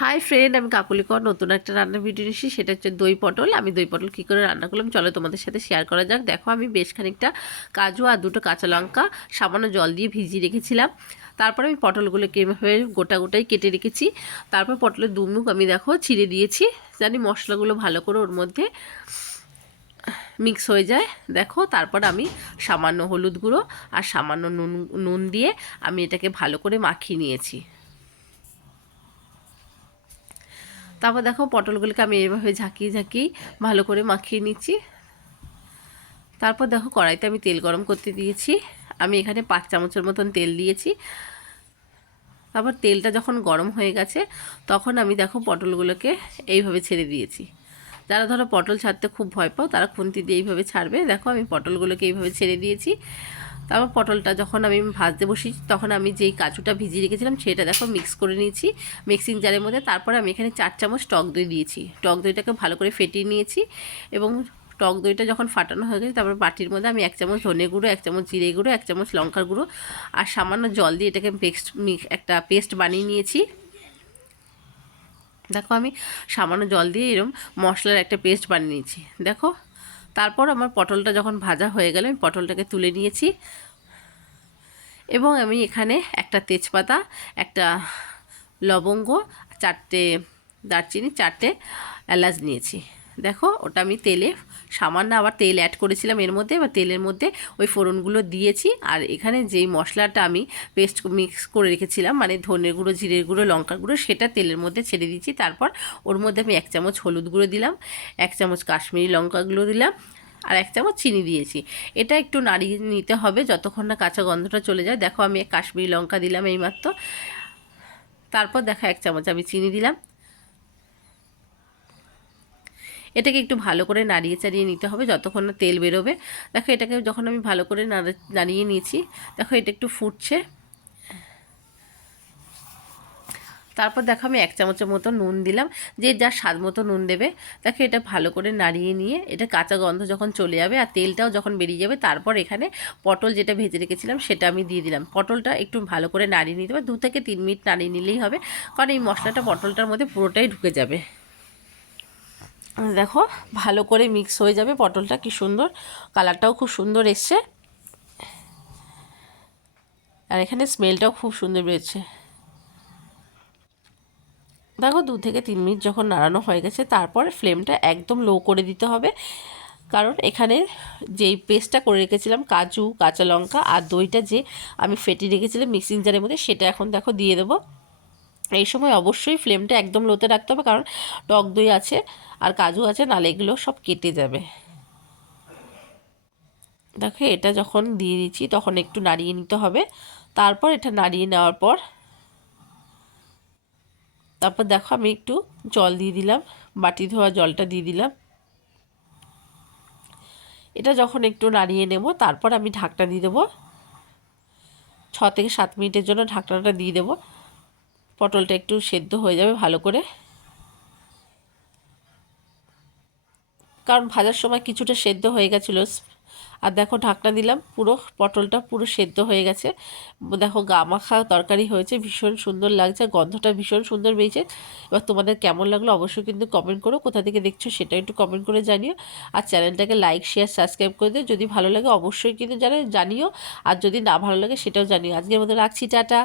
Hi friend, আমি কাকুলি কর নতুন একটা রান্নার ভিডিও নিচ্ছি। সেটা হচ্ছে দই পটল। আমি দই পটল কী করে রান্না করলাম চলো তোমাদের সাথে শেয়ার করা যাক। দেখো, আমি বেশ খানিকটা কাজু আর দুটো কাঁচা লঙ্কা সামান্য জল দিয়ে ভিজিয়ে রেখেছিলাম। তারপরে আমি পটলগুলোকে এভাবে গোটা গোটাই কেটে রেখেছি। তারপর পটলের দুমুখ আমি দেখো ছিঁড়ে দিয়েছি, জানি মশলাগুলো ভালো করে ওর মধ্যে মিক্স হয়ে যায়। দেখো, তারপর আমি সামান্য হলুদ গুঁড়ো আর সামান্য নুন দিয়ে আমি এটাকে ভালো করে মাখিয়ে নিয়েছি। তারপর দেখো, পটলগুলোকে আমি এইভাবে ঝাঁকিয়ে ঝাঁকিয়ে ভালো করে মাখিয়ে নিচ্ছি। তারপর দেখো, কড়াইতে আমি তেল গরম করতে দিয়েছি। আমি এখানে 5 চামচের মতন তেল দিয়েছি। তারপর তেলটা যখন গরম হয়ে গেছে তখন আমি দেখো পটলগুলোকে এইভাবে ছেড়ে দিয়েছি। যারা ধরো পটল ছাড়তে খুব ভয় পাও তারা খুন্তি দিয়ে এইভাবে ছাড়বে। দেখো, আমি পটলগুলোকে এইভাবে ছেড়ে দিয়েছি। তারপর পটলটা যখন আমি ভাজতে বসিয়েছি তখন আমি যেই কাজুটা ভিজিয়ে রেখেছিলাম সেটা দেখো মিক্স করে নিয়েছি মিক্সিং জারের মধ্যে। তারপরে আমি এখানে 4 চামচ টক দই দিয়েছি। টক দইটাকে ভালো করে ফেটিয়ে নিয়েছি এবং টক দইটা যখন ফাটানো হয়ে গেছে তারপর বাটির মধ্যে আমি 1 চামচ ধনে গুঁড়ো, 1 চামচ জিরে গুঁড়ো, 1 চামচ লঙ্কার গুঁড়ো আর সামান্য জল দিয়ে এটাকে একটা পেস্ট বানিয়ে নিয়েছি। দেখো, আমি সামান্য জল দিয়ে এরকম মশলার একটা পেস্ট বানিয়ে নিয়েছি। দেখো, তারপর আমার পটলটা যখন ভাজা হয়ে গেল আমি পটলটাকে তুলে নিয়েছি এবং আমি এখানে একটা তেজপাতা, একটা লবঙ্গ, 4টে দারচিনি, 4টে এলাচ নিয়েছি। দেখো, ওটা আমি তেলে সামান্য আবার তেল অ্যাড করেছিলাম এর মধ্যে। এবার তেলের মধ্যে ওই ফোড়নগুলো দিয়েছি আর এখানে যেই মশলাটা আমি পেস্ট মিক্স করে রেখেছিলাম মানে ধনের গুঁড়ো, জিরের গুঁড়ো, লঙ্কার গুঁড়ো, সেটা তেলের মধ্যে ছেড়ে দিয়েছি। তারপর ওর মধ্যে আমি 1 চামচ হলুদ গুঁড়ো দিলাম, 1 চামচ কাশ্মীরি লঙ্কা গুঁড়ো দিলাম আর 1 চামচ চিনি দিয়েছি। এটা একটু নাড়িয়ে নিতে হবে যতক্ষণ না কাঁচা গন্ধটা চলে যায়। দেখো, আমি কাশ্মীরি লঙ্কা দিলাম এইমাত্র। তারপর দেখো 1 চামচ আমি চিনি দিলাম। এটাকে একটু ভালো করে নাড়িয়ে চাড়িয়ে নিতে হবে যতক্ষণ না তেল বেরোবে। দেখো, এটাকে যখন আমি ভালো করে নাড়িয়ে নিয়েছি, দেখো এটা একটু ফুটছে। তারপর দেখো, আমি 1 চামচের মতো নুন দিলাম, যে যার স্বাদ মতো নুন দেবে। দেখো, এটা ভালো করে নাড়িয়ে নিয়ে এটা কাঁচা গন্ধ যখন চলে যাবে আর তেলটাও যখন বেরিয়ে যাবে তারপর এখানে পটল যেটা ভেজে রেখেছিলাম সেটা আমি দিয়ে দিলাম। পটলটা একটু ভালো করে নাড়িয়ে নিতে হবে, 2 থেকে 3 মিনিট নাড়িয়ে নিলেই হবে, কারণ এই মশলাটা পটলটার মধ্যে পুরোটাই ঢুকে যাবে। দেখো, ভালো করে মিক্স হয়ে যাবে পটলটা, কি সুন্দর কালারটাও খুব সুন্দর এসছে আর এখানে স্মেলটাও খুব সুন্দর বেরোচ্ছে। দেখো, 2 থেকে 3 মিনিট যখন নাড়ানো হয়ে গেছে তারপর ফ্লেমটা একদম লো করে দিতে হবে, কারণ এখানে যেই পেস্টটা করে রেখেছিলাম কাজু, কাঁচা লঙ্কা আর দইটা যে আমি ফেটিয়ে রেখেছিলাম মিক্সিং জারের মধ্যে সেটা এখন দেখো দিয়ে দেবো। এই সময় অবশ্যই ফ্লেমটা একদম লোতে রাখতে হবে, কারণ টক দই আছে আর কাজু আছে, নালে এগুলো সব কেটে যাবে। দেখো, এটা যখন দিয়ে দিচ্ছি তখন একটু নাড়িয়ে নিতে হবে। তারপর এটা নাড়িয়ে নেওয়ার পর তারপর দেখো আমি একটু জল দিয়ে দিলাম, বাটি ধোয়া জলটা দিয়ে দিলাম। এটা যখন একটু নাড়িয়ে নেব তারপর আমি ঢাকনা দিয়ে দেবো। 6 থেকে 7 মিনিটের জন্য ঢাকনাটা দিয়ে দেবো। পটলটা একটু সেদ্ধ হয়ে যাবে ভালো করে, কারণ ভাজার সময় কিছুটা সেদ্ধ হয়ে গেছিলো। আর দেখো, ঢাকনা দিলাম, পুরো পটলটা পুরো সেদ্ধ হয়ে গেছে। দেখো, গা মাখা তরকারি হয়েছে, ভীষণ সুন্দর লাগছে, গন্ধটা ভীষণ সুন্দর বেরিয়েছে। এবার তোমাদের কেমন লাগলো অবশ্যই কিন্তু কমেন্ট করো, কোথা থেকে দেখছো সেটা একটু কমেন্ট করে জানিও। আর চ্যানেলটাকে লাইক, শেয়ার, সাবস্ক্রাইব করে দিও। যদি ভালো লাগে অবশ্যই কিন্তু জানিও, আর যদি না ভালো লাগে সেটাও জানিও। আজকের মতো রাখছি, টাটা।